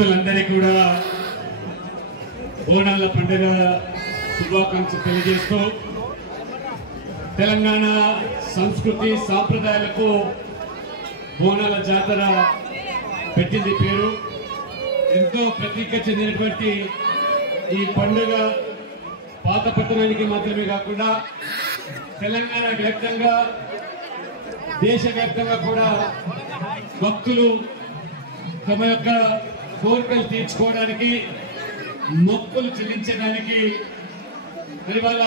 భక్తులందరికీ కూడా బోనాల పండుగ శుభాకాంక్షలు తెలియజేస్తూ తెలంగాణ సంస్కృతి సాంప్రదాయాలకు బోనాల జాతర పెట్టింది పేరు. ఎంతో ప్రతీక చెందినటువంటి ఈ పండుగ పాత పట్టణానికి మాత్రమే కాకుండా తెలంగాణ వ్యాప్తంగా దేశవ్యాప్తంగా కూడా భక్తులు తమ యొక్క కోరికలు తీర్చుకోవడానికి మొక్కులు చెల్లించడానికి మరి వాళ్ళ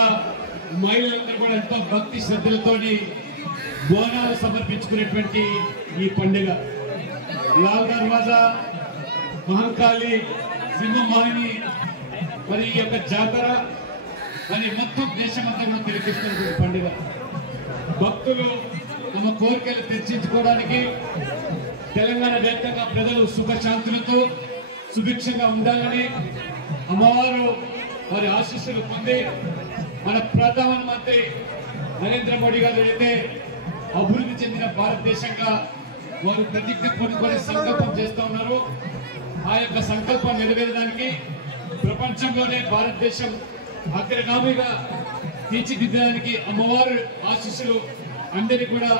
మహిళలందరూ కూడా ఎంతో భక్తి శ్రద్ధలతోని బోనాలు సమర్పించుకునేటువంటి ఈ పండుగ లాల్ దర్వాజా మహంకాళి సింహవాహిని మరి ఈ యొక్క జాతర మరి మొత్తం దేశమంతా కూడా తిలకిస్తున్నటువంటి పండుగ. భక్తులు తమ కోరికలు తీర్చించుకోవడానికి తెలంగాణ వ్యాప్తంగా ప్రజలు సుఖశాంతులతో సుభిక్షంగా ఉండాలని అమ్మవారు వారి ఆశీస్సులు పొంది మన ప్రధానమంత్రి నరేంద్ర మోడీ గారు అయితే అభివృద్ధి చెందిన భారతదేశంగా వారు ప్రతిజ్ఞ పూనుకొని సంకల్పం చేస్తూ ఉన్నారు. ఆ యొక్క సంకల్పం నెరవేరడానికి ప్రపంచంలోనే భారతదేశం అగ్రగామిగా తీర్చిదిద్దడానికి అమ్మవారు ఆశీస్సులు అందరికీ కూడా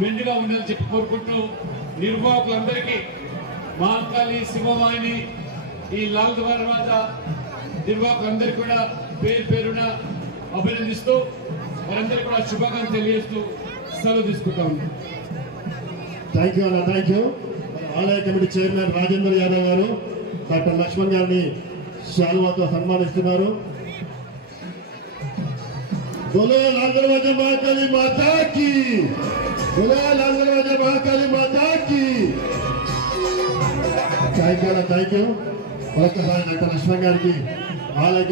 మెండుగా ఉండాలని చెప్పి కోరుకుంటూ నిర్వాహకులందరికీ మహంకాళి సింహవాహిని ఈ లాల్ దర్వాజా నిర్వాహకులందరికీ కూడా పేరు పేరున అభినందిస్తూ వారందరికీ కూడా శుభాకాంక్షలు తెలియజేస్తూ సెలవు తీసుకుంటా ఉన్నాం. థ్యాంక్ యూ అన్న, థ్యాంక్ యూ. ఆలయ కమిటీ చైర్మన్ రాజేంద్ర యాదవ్ గారు డాక్టర్ లక్ష్మణ్ గారిని శాలువాతో సన్మానిస్తున్నారు. बोलो लाल दरवाजा महाकाली माता की, बोलो लाल दरवाजा महाकाली माता की. Thank you. మరొకసారి డాక్టర్ లక్ష్మణ్ గారికి ఆలయ